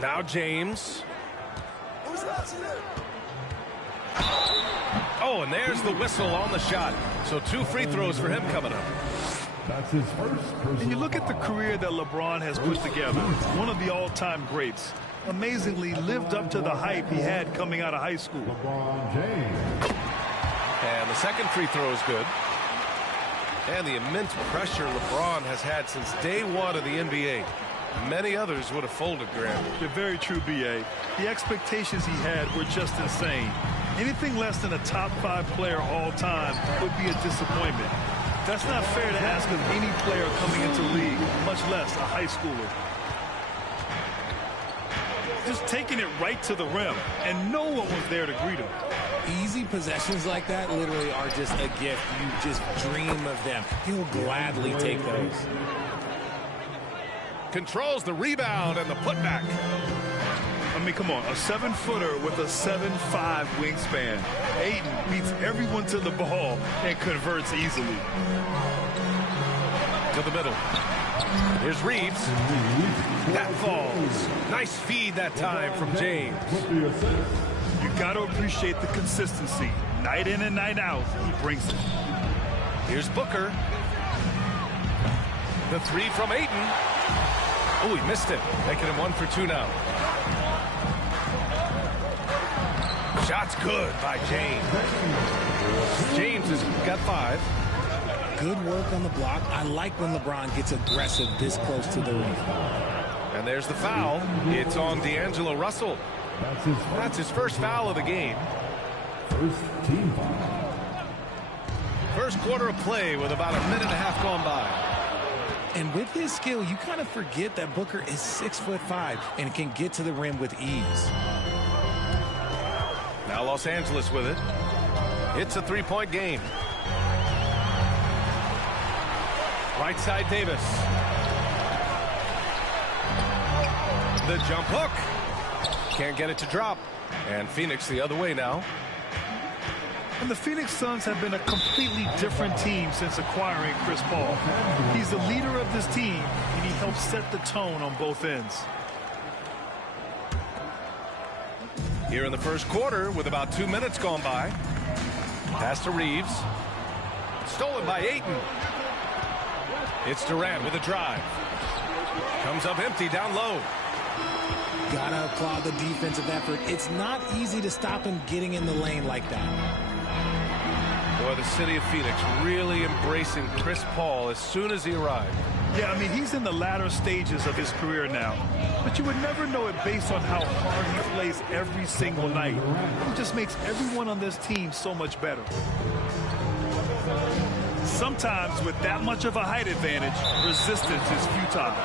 Now James. Oh, and there's the whistle on the shot. So 2 free throws for him coming up. That's his first. And you look at the career that LeBron has put together, one of the all-time greats. Amazingly lived up to the hype he had coming out of high school. LeBron James. And the second free throw is good. And the immense pressure LeBron has had since day one of the NBA. Many others would have folded, Graham. You're very true, B.A. The expectations he had were just insane. Anything less than a top 5 player all time would be a disappointment. That's not fair to ask of any player coming into the league, much less a high schooler. Just taking it right to the rim, and no one was there to greet him. Easy possessions like that literally are just a gift. You just dream of them. He'll gladly take those. Controls the rebound and the putback. I mean, come on, a 7-footer with a 7'5" wingspan. Ayton beats everyone to the ball and converts easily. To the middle. Here's Reeves. That falls. Nice feed that time from James. You got to appreciate the consistency. Night in and night out, he brings it. Here's Booker. The 3 from Ayton. Oh, he missed it. Making him 1 for 2 now. Shot's good by James. James has got 5. Good work on the block. I like when LeBron gets aggressive this close to the rim. And there's the foul. It's on D'Angelo Russell. That's his first foul of the game. First team foul. First quarter of play with about a minute and a half gone by. And with his skill, you kind of forget that Booker is 6'5" and can get to the rim with ease. Now Los Angeles with it. It's a 3-point game. Right side Davis. The jump hook. Can't get it to drop. And Phoenix the other way now. And the Phoenix Suns have been a completely different team since acquiring Chris Paul. He's the leader of this team, and he helps set the tone on both ends. Here in the first quarter with about 2 minutes gone by. Pass to Reeves. Stolen by Ayton. It's Durant with a drive. Comes up empty down low. Gotta applaud the defensive effort. It's not easy to stop him getting in the lane like that. Boy, the city of Phoenix really embracing Chris Paul as soon as he arrived. Yeah, I mean, he's in the latter stages of his career now. But you would never know it based on how hard he plays every single night. He just makes everyone on this team so much better. Sometimes with that much of a height advantage, resistance is futile.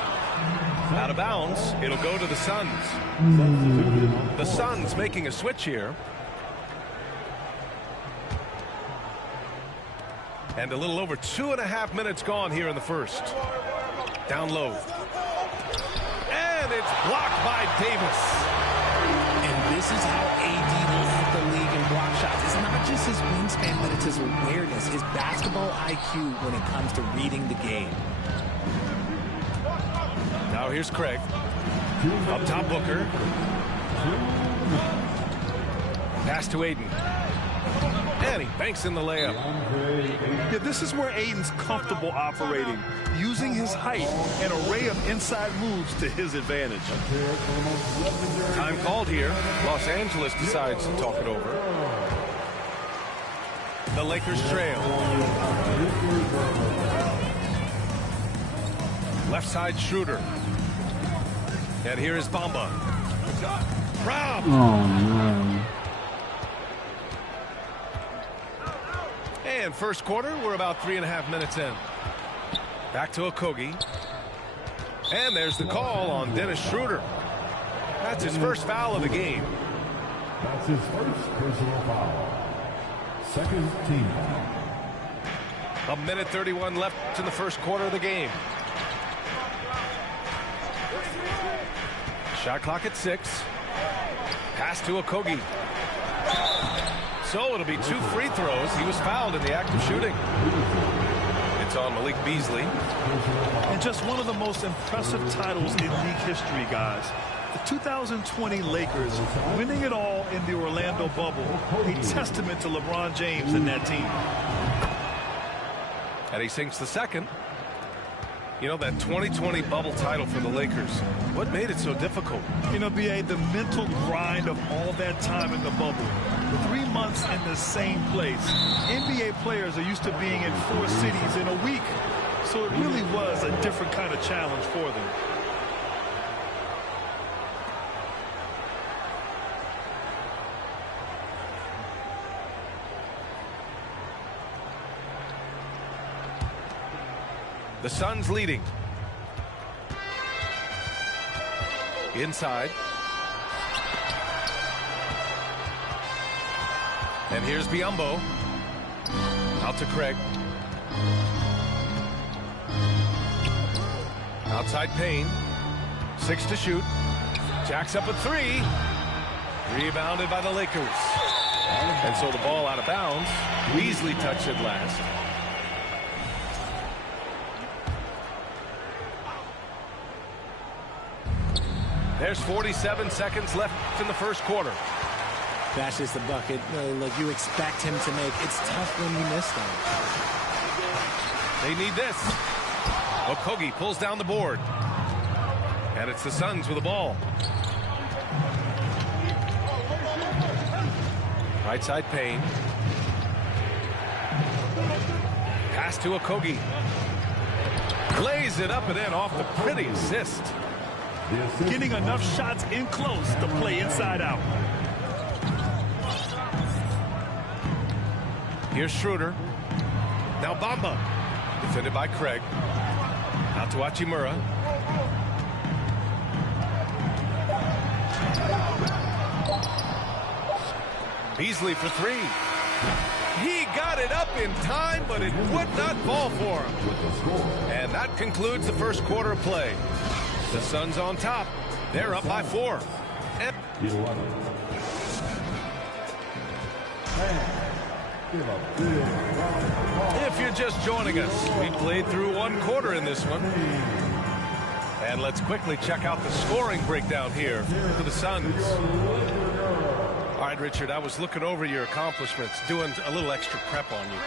Out of bounds, it'll go to the Suns. The Suns making a switch here. And a little over 2.5 minutes gone here in the first. Down low. And it's blocked by Davis. And this is how AD led the league in block shots. It's not just his wingspan, but it's his awareness, his basketball IQ when it comes to reading the game. Now here's Craig. Up top Booker. Pass to Ayton. And he banks in the layup. Yeah, this is where Ayton's comfortable operating, using his height and array of inside moves to his advantage. Time called here. Los Angeles decides to talk it over. The Lakers trail. Left side Schroeder. And here is Bamba. Rob. Oh, man. And first quarter, we're about 3.5 minutes in. Back to Okogie. And there's the call on Dennis Schroeder. That's his first foul of the game. That's his first personal foul. Second team foul. 1:31 left in the first quarter of the game. Shot clock at 6. Pass to Okogie. So it'll be 2 free throws. He was fouled in the act of shooting. It's on Malik Beasley. And just one of the most impressive titles in league history, guys. The 2020 Lakers winning it all in the Orlando bubble, a testament to LeBron James and that team. And he sinks the second. You know, that 2020 bubble title for the Lakers, what made it so difficult? You know, B.A., the mental grind of all that time in the bubble. 3 months in the same place. NBA players are used to being in 4 cities in a week. So it really was a different kind of challenge for them. The Suns leading. Inside. And here's Biyombo. Out to Craig. Outside Payne. 6 to shoot. Jacks up a 3. Rebounded by the Lakers. And so the ball out of bounds. Weasley touched it last. There's 47 seconds left in the first quarter. That's just the bucket. Look, you expect him to make. It's tough when you miss them. They need this. Okogie pulls down the board. And it's the Suns with the ball. Right side Payne. Pass to Okogie. Lays it up and in off the pretty assist. Getting enough shots in close to play inside out. Here's Schroeder. Now Bamba. Defended by Craig. Out to Hachimura. Beasley for 3. He got it up in time, but it would not fall for him. And that concludes the first quarter of play. The Suns on top. They're up by 4. And if you're just joining us, we played through 1 quarter in this one. And let's quickly check out the scoring breakdown here for the Suns. All right, Richard, I was looking over your accomplishments, doing a little extra prep on you.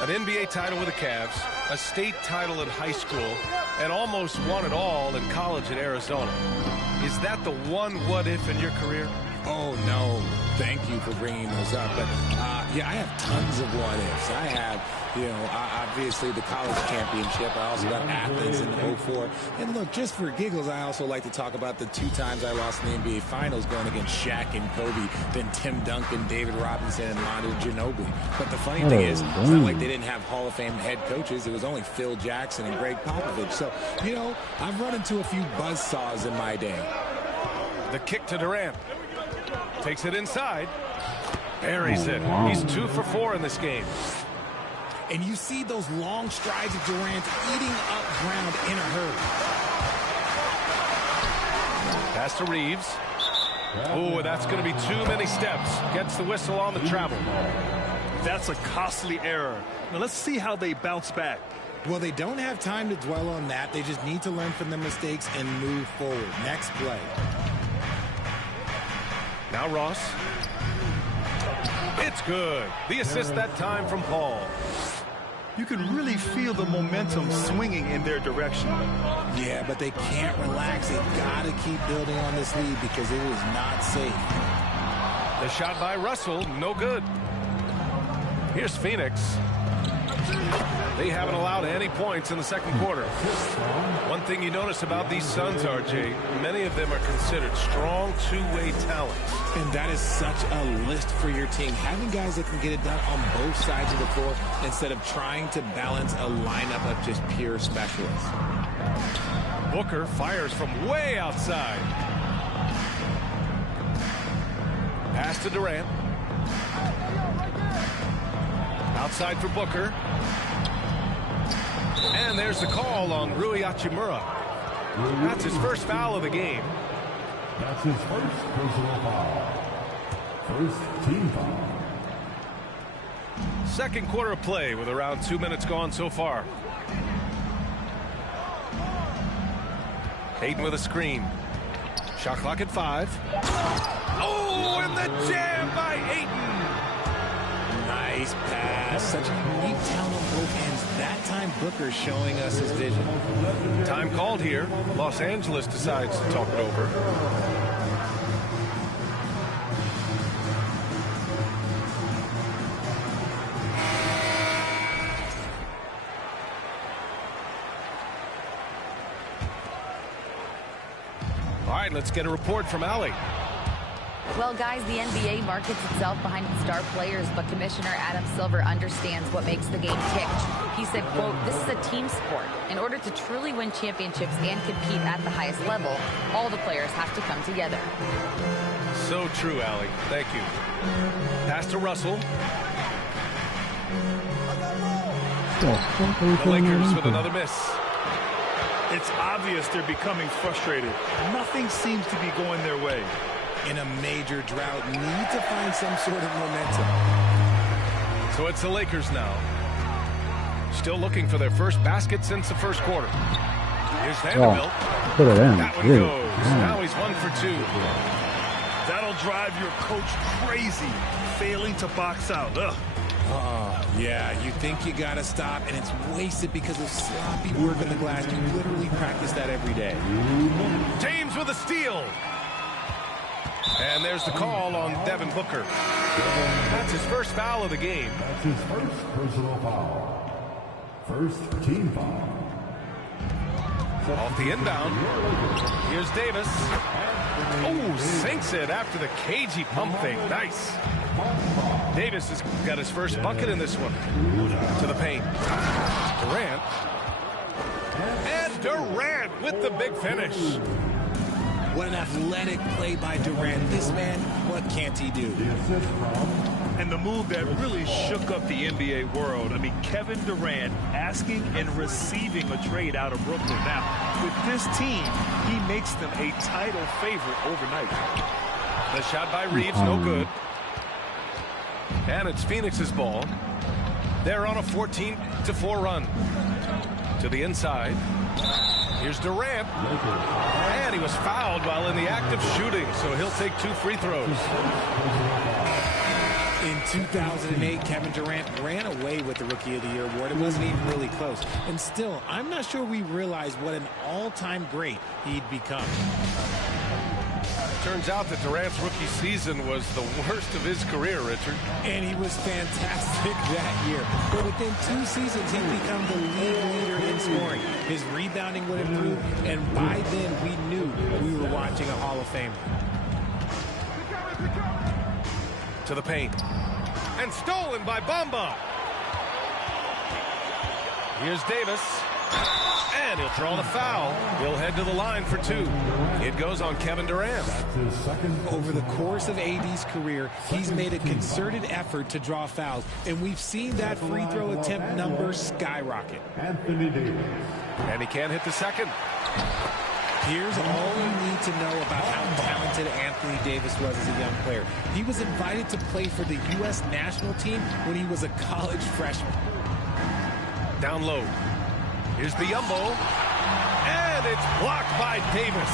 An NBA title with the Cavs, a state title in high school, and almost won it all in college at Arizona. Is that the one what-if in your career? Oh, no. Thank you for bringing those up. But, yeah, I have tons of what-ifs. I have, obviously the college championship. I also got Athens in 04. And, look, just for giggles, I also like to talk about the 2 times I lost in the NBA Finals going against Shaq and Kobe, then Tim Duncan, David Robinson, and Manu Ginobili. But the funny thing is, it's not like they didn't have Hall of Fame head coaches. It was only Phil Jackson and Greg Popovich. So, I've run into a few buzzsaws in my day. The kick to Durant. Takes it inside. Buries it. He's 2 for 4 in this game. And you see those long strides of Durant eating up ground in a hurry. Pass to Reeves. Oh, that's going to be too many steps. Gets the whistle on the travel. That's a costly error. Now let's see how they bounce back. Well, they don't have time to dwell on that. They just need to learn from their mistakes and move forward. Next play. Now Ross. It's good. The assist that time from Paul. You can really feel the momentum swinging in their direction. Yeah, but they can't relax. They've got to keep building on this lead because it is not safe. The shot by Russell, no good. Here's Phoenix. They haven't allowed any points in the second quarter. One thing you notice about these Suns, RJ, many of them are considered strong two-way talent. And that is such a list for your team. Having guys that can get it done on both sides of the floor instead of trying to balance a lineup of just pure specialists. Booker fires from way outside. Pass to Durant. Outside for Booker. And there's the call on Rui Hachimura. That's his first foul of the game. That's his first personal foul. First team foul. Second quarter of play with around 2 minutes gone so far. Hayden with a screen. Shot clock at 5. Oh, and the jam by Ayton. Nice pass. Such a unique talent on both ends. That time Booker showing us his vision. Time called here. Los Angeles decides to talk it over. All right, let's get a report from Allie. Well, guys, the NBA markets itself behind its star players, but Commissioner Adam Silver understands what makes the game tick. He said, quote, "This is a team sport. In order to truly win championships and compete at the highest level, all the players have to come together." So true, Allie. Thank you. Pass to Russell. The Lakers with another miss. It's obvious they're becoming frustrated. Nothing seems to be going their way. In a major drought, need to find some sort of momentum. So it's the Lakers now. Still looking for their first basket since the first quarter. Here's Vanderbilt. Put it in. That one goes. Now he's 1 for 2. That'll drive your coach crazy, failing to box out. Ugh. Yeah, you think you gotta stop, and it's wasted because of sloppy work on the glass. You literally practice that every day. James with a steal. And there's the call on Devin Booker. That's his first foul of the game. That's his first personal foul. First team foul. Off the inbound. Here's Davis. Oh, sinks it after the cagey pump fake. Nice. Davis has got his first bucket in this one. To the paint. Durant. And Durant with the big finish. What an athletic play by Durant. This man, what can't he do? And the move that really shook up the NBA world. I mean, Kevin Durant asking and receiving a trade out of Brooklyn. Now, with this team, he makes them a title favorite overnight. The shot by Reeves, no good. And it's Phoenix's ball. They're on a 14-4 run. To the inside. Here's Durant. And he was fouled while in the act of shooting, so he'll take 2 free throws. In 2008, Kevin Durant ran away with the Rookie of the Year award. It wasn't even really close. And still, I'm not sure we realize what an all-time great he'd become. Turns out that Durant's rookie season was the worst of his career, Richard. And he was fantastic that year. But within 2 seasons, he'd become the league leader in scoring. His rebounding would improve, and by then, we knew we were watching a Hall of Famer. To the paint. And stolen by Bamba. Here's Davis. And he'll throw the foul. He'll head to the line for 2. It goes on Kevin Durant. Over the course of AD's career, he's made a concerted effort to draw fouls, and we've seen that free throw attempt number skyrocket. Anthony Davis. And he can't hit the second. Here's all you need to know about how talented Anthony Davis was as a young player. He was invited to play for the U.S. national team when he was a college freshman. Down low. Here's Biyombo. And it's blocked by Davis.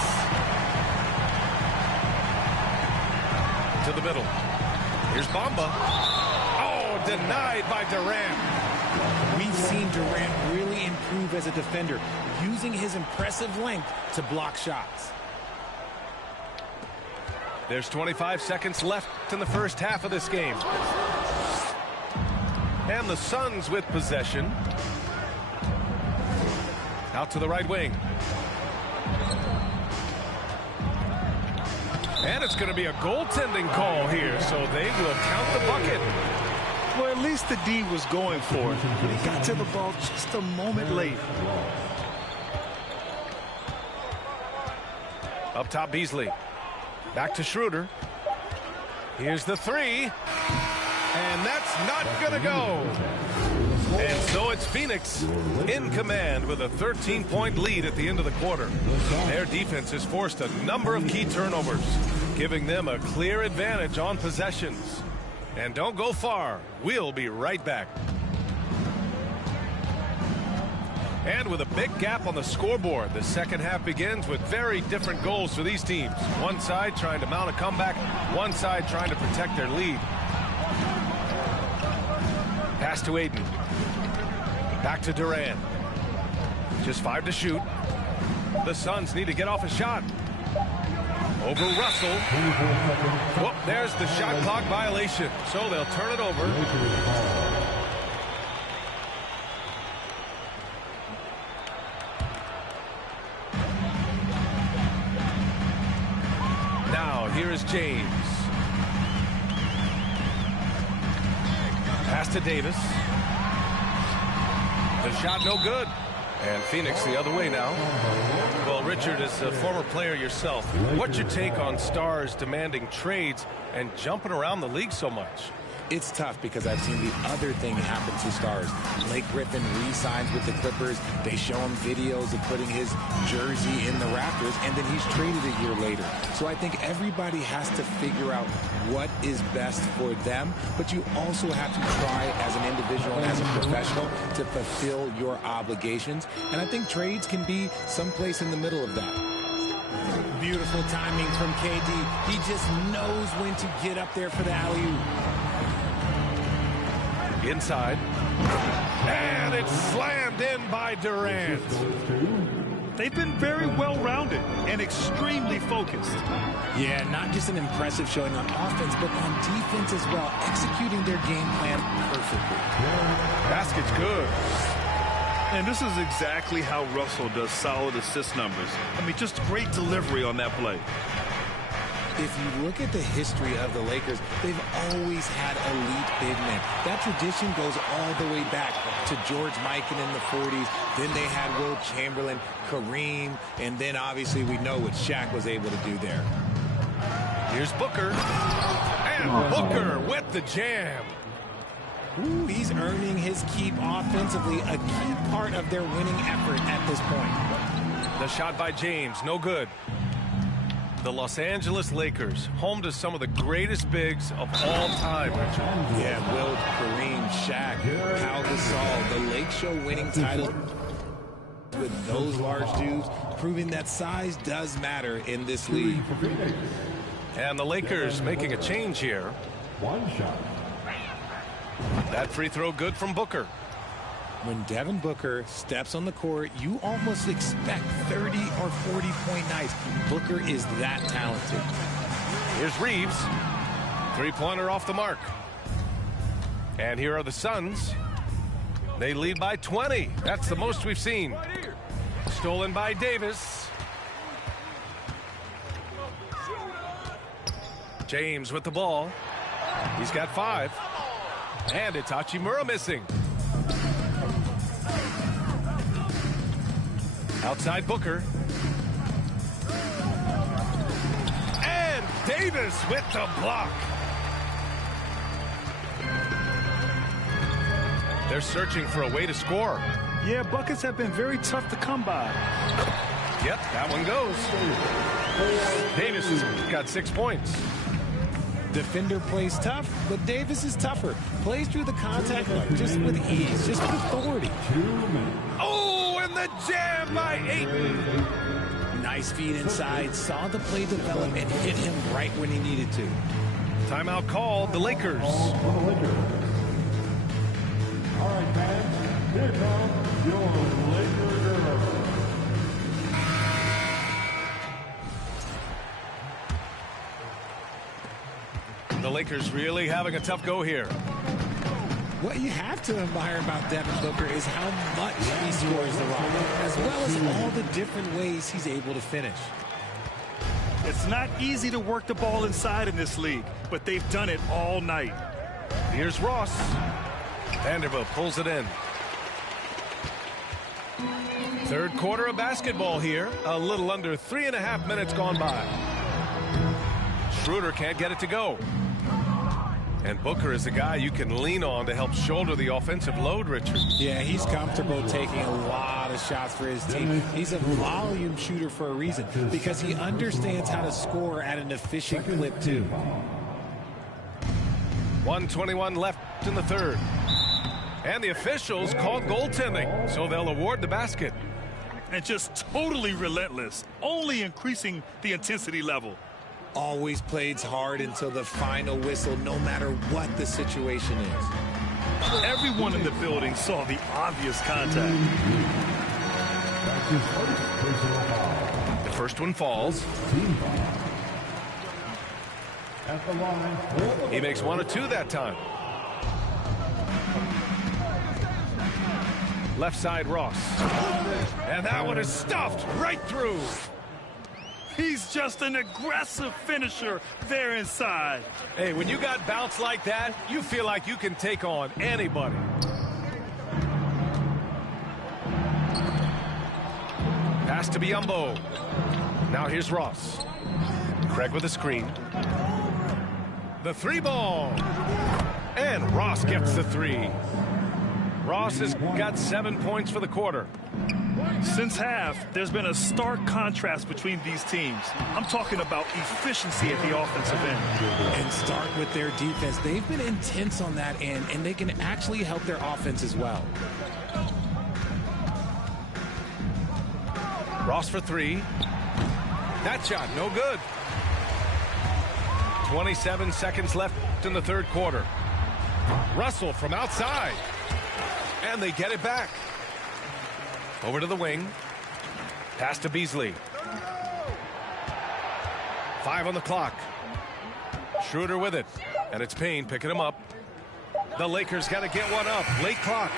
To the middle. Here's Bamba. Oh, denied by Durant. We've seen Durant really improve as a defender, using his impressive length to block shots. There's 25 seconds left in the first half of this game. And the Suns with possession. Out to the right wing. And it's going to be a goaltending call here, so they will count the bucket. Well, at least the D was going for it. He got to the ball just a moment late. Up top, Beasley. Back to Schroeder. Here's the 3. And that's not going to go. And so it's Phoenix in command with a 13-point lead at the end of the quarter. Their defense has forced a number of key turnovers, giving them a clear advantage on possessions. And don't go far. We'll be right back. And with a big gap on the scoreboard, the second half begins with very different goals for these teams. One side trying to mount a comeback, one side trying to protect their lead. Pass to Aiden. Back to Durant. Just 5 to shoot. The Suns need to get off a shot. Over Russell. Whoop, there's the shot clock violation. So they'll turn it over. Now, here is James. Pass to Davis. The shot no good. And Phoenix the other way now. Well, Richard, as a former player yourself, what's your take on stars demanding trades and jumping around the league so much? It's tough because I've seen the other thing happen to stars. Blake Griffin re-signs with the Clippers. They show him videos of putting his jersey in the rafters, and then he's traded a year later. So I think everybody has to figure out what is best for them, but you also have to try as an individual and as a professional to fulfill your obligations. And I think trades can be someplace in the middle of that. Beautiful timing from KD. He just knows when to get up there for the alley-oop. Inside. And it's slammed in by Durant. They've been very well-rounded and extremely focused. Yeah, not just an impressive showing on offense, but on defense as well, executing their game plan perfectly. Basket's good. And this is exactly how Russell does solid assist numbers. I mean, just great delivery on that play. If you look at the history of the Lakers, they've always had elite big men. That tradition goes all the way back to George Mikan in the 40s. Then they had Will Chamberlain, Kareem, and then obviously we know what Shaq was able to do there. Here's Booker. And Booker with the jam. Ooh, he's earning his keep offensively, a key part of their winning effort at this point. The shot by James, no good. The Los Angeles Lakers, home to some of the greatest bigs of all time, Richard. Yeah, Will, Kareem, Shaq, Pau Gasol, the Lake Show winning title with those large dudes, proving that size does matter in this league. And the Lakers making a change here. One shot. That free throw good from Booker. When Devin Booker steps on the court, you almost expect 30 or 40-point nights. Booker is that talented. Here's Reeves. Three-pointer off the mark. And here are the Suns. They lead by 20. That's the most we've seen. Stolen by Davis. James with the ball. He's got 5. And it's Hachimura missing. Outside Booker. And Davis with the block. They're searching for a way to score. Yeah, buckets have been very tough to come by. Yep, that one goes. Davis has got 6 points. Defender plays tough, but Davis is tougher. Plays through the contact just with ease, just with authority. Oh, and the jam by Ayton. Nice feed inside, saw the play develop and hit him right when he needed to. Timeout called, the Lakers. All right, fans, here comes your Laker girl. The Lakers really having a tough go here. What you have to admire about Devin Booker is how much he scores the rock, as well as all the different ways he's able to finish. It's not easy to work the ball inside in this league, but they've done it all night. Here's Ross. Vanderbilt pulls it in. Third quarter of basketball here. A little under 3.5 minutes gone by. Schroeder can't get it to go. And Booker is a guy you can lean on to help shoulder the offensive load, Richard. Yeah, he's comfortable taking a lot of shots for his team. He's a volume shooter for a reason, because he understands how to score at an efficient clip, too. 1:21 left in the third. And the officials called goaltending, so they'll award the basket. And just totally relentless, only increasing the intensity level. Always plays hard until the final whistle, no matter what the situation is. Everyone in the building saw the obvious contact. The first one falls. At the line. He makes 1 of 2 that time. Left side, Ross. And that one is stuffed right through. He's just an aggressive finisher there inside. Hey, when you got bounce like that, you feel like you can take on anybody. Pass to Biombo. Now here's Ross. Craig with a screen. The 3 ball. And Ross gets the 3. Ross has got 7 points for the quarter. Since half, there's been a stark contrast between these teams. I'm talking about efficiency at the offensive end. And start with their defense. They've been intense on that end, and they can actually help their offense as well. Ross for 3. That shot, no good. 27 seconds left in the third quarter. Russell from outside. And they get it back. Over to the wing. Pass to Beasley. 5 on the clock. Schroeder with it. And it's Payne picking him up. The Lakers got to get one up. Late clock.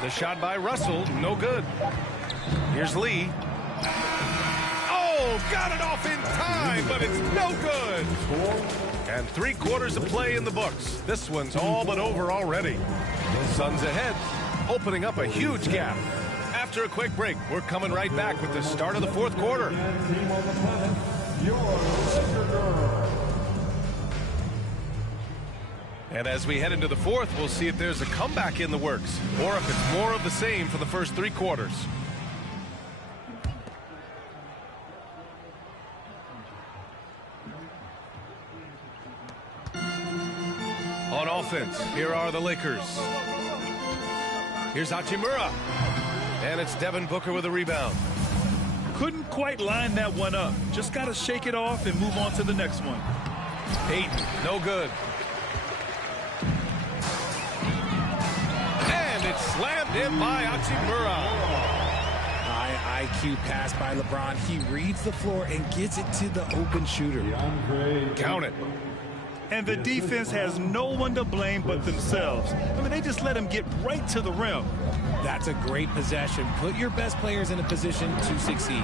The shot by Russell, no good. Here's Lee. Oh, got it off in time, but it's no good. And 3 quarters of play in the books. This one's all but over already. Suns ahead, opening up a huge gap. After a quick break, we're coming right back with the start of the fourth quarter. And as we head into the fourth, we'll see if there's a comeback in the works or if it's more of the same for the first 3 quarters. On offense, here are the Lakers. Here's Hachimura. And it's Devin Booker with a rebound. Couldn't quite line that one up. Just got to shake it off and move on to the next one. Ayton, no good. And it's slammed in by Hachimura. High IQ pass by LeBron. He reads the floor and gets it to the open shooter. Count it. And the defense has no one to blame but themselves. I mean, they just let him get right to the rim. That's a great possession. Put your best players in a position to succeed.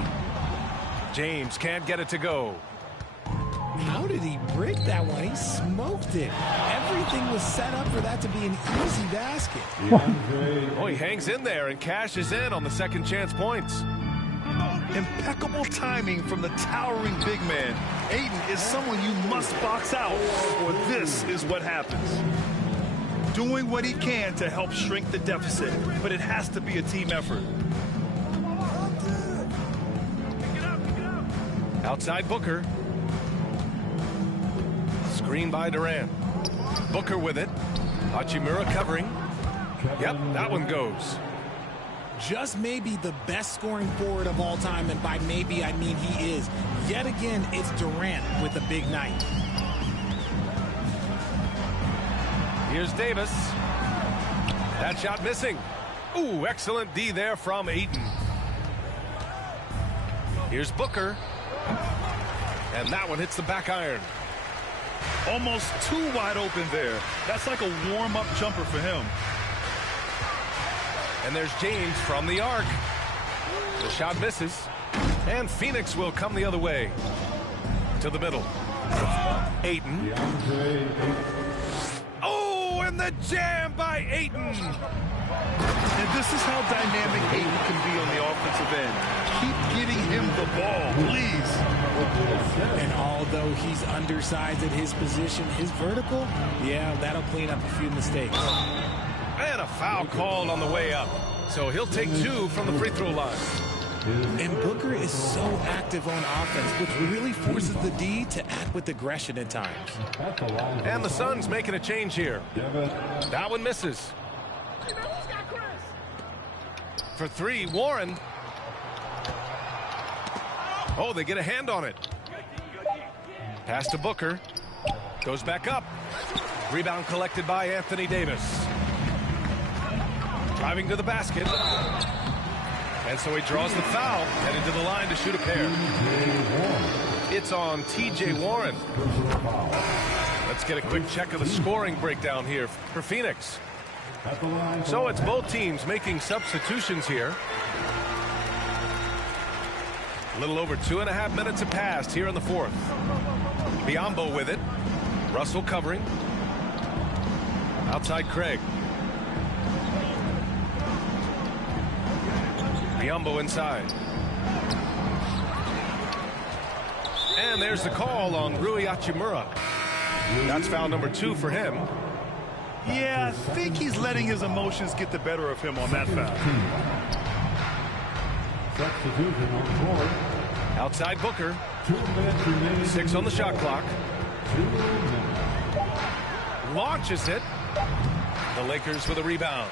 James can't get it to go. How did he break that one? He smoked it. Everything was set up for that to be an easy basket. Oh, he hangs in there and cashes in on the second chance points. Impeccable timing from the towering big man. Ayton is someone you must box out, or this is what happens. Doing what he can to help shrink the deficit, but it has to be a team effort. Outside Booker. Screen by Durant. Booker with it. Hachimura covering. Yep, that one goes. Just maybe the best scoring forward of all time, and by maybe I mean he is. Yet again, it's Durant with a big night. Here's Davis. That shot missing. Ooh, excellent D there from Ayton. Here's Booker. And that one hits the back iron. Almost too wide open there. That's like a warm-up jumper for him. And there's James from the arc. The shot misses. And Phoenix will come the other way. To the middle. Ayton. Oh, and the jam by Ayton. And this is how dynamic Ayton can be on the offensive end. Keep getting him the ball, please. And although he's undersized at his position, his vertical, yeah, that'll clean up a few mistakes. And a foul called on the way up. So he'll take 2 from the free throw line. And Booker is so active on offense, which really forces the D to act with aggression at times. And the Suns making a change here. That one misses. For three, Warren. Oh, they get a hand on it. Pass to Booker. Goes back up. Rebound collected by Anthony Davis. Driving to the basket. And so he draws the foul, headed to the line to shoot a pair. It's on T.J. Warren. Let's get a quick check of the scoring breakdown here for Phoenix. So it's both teams making substitutions here. A little over 2.5 minutes have passed here in the fourth. Biyombo with it. Russell covering. Outside Craig. Biyombo inside. And there's the call on Rui Hachimura. That's foul number 2 for him. Yeah, I think he's letting his emotions get the better of him on that foul. Substitution on the floor. Outside Booker. 2 minutes remaining. 6 on the shot clock. 2 minutes. Launches it. The Lakers with a rebound.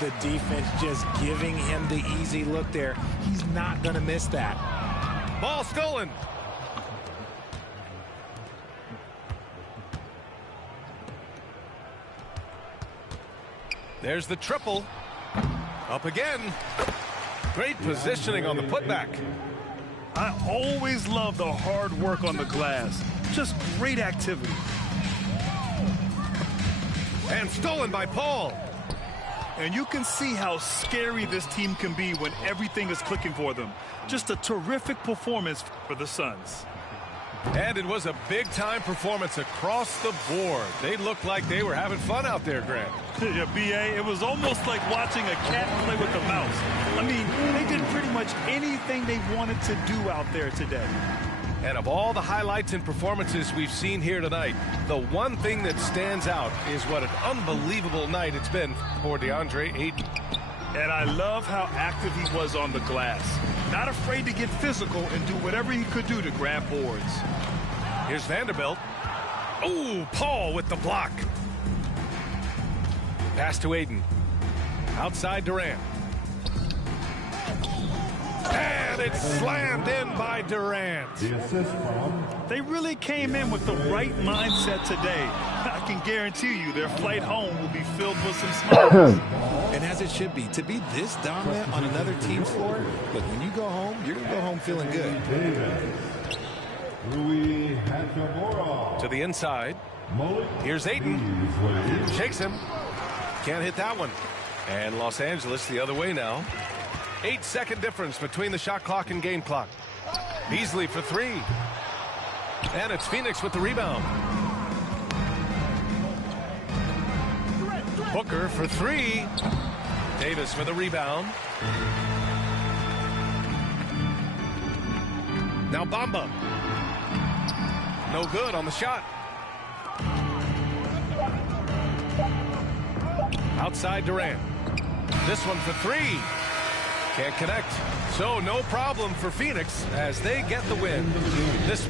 The defense just giving him the easy look there. He's not going to miss that. Ball stolen. There's the triple. Up again. Great positioning on the putback. I always love the hard work on the glass. Just great activity. And stolen by Paul. And you can see how scary this team can be when everything is clicking for them. Just a terrific performance for the Suns. And it was a big-time performance across the board. They looked like they were having fun out there, Grant. Yeah, B.A., it was almost like watching a cat play with a mouse. I mean, they did pretty much anything they wanted to do out there today. And of all the highlights and performances we've seen here tonight, the one thing that stands out is what an unbelievable night it's been for DeAndre Ayton. And I love how active he was on the glass. Not afraid to get physical and do whatever he could do to grab boards. Here's Vanderbilt. Oh, Paul with the block. Pass to Ayton. Outside Durant. And it's slammed in by Durant. The assist from. They really came in with the right mindset today. I can guarantee you their flight home will be filled with some smiles. And as it should be, to be this dominant on another team's floor, look, when you go home, you're going to go home feeling good. Rui Hachimura. To the inside. Here's Ayton. Shakes him. Can't hit that one. And Los Angeles the other way now. 8-second difference between the shot clock and game clock. Beasley for 3. And it's Phoenix with the rebound. Booker for 3. Davis for the rebound. Now Bamba. No good on the shot. Outside Durant. This one for 3. Can't connect. So no problem for Phoenix as they get the win. This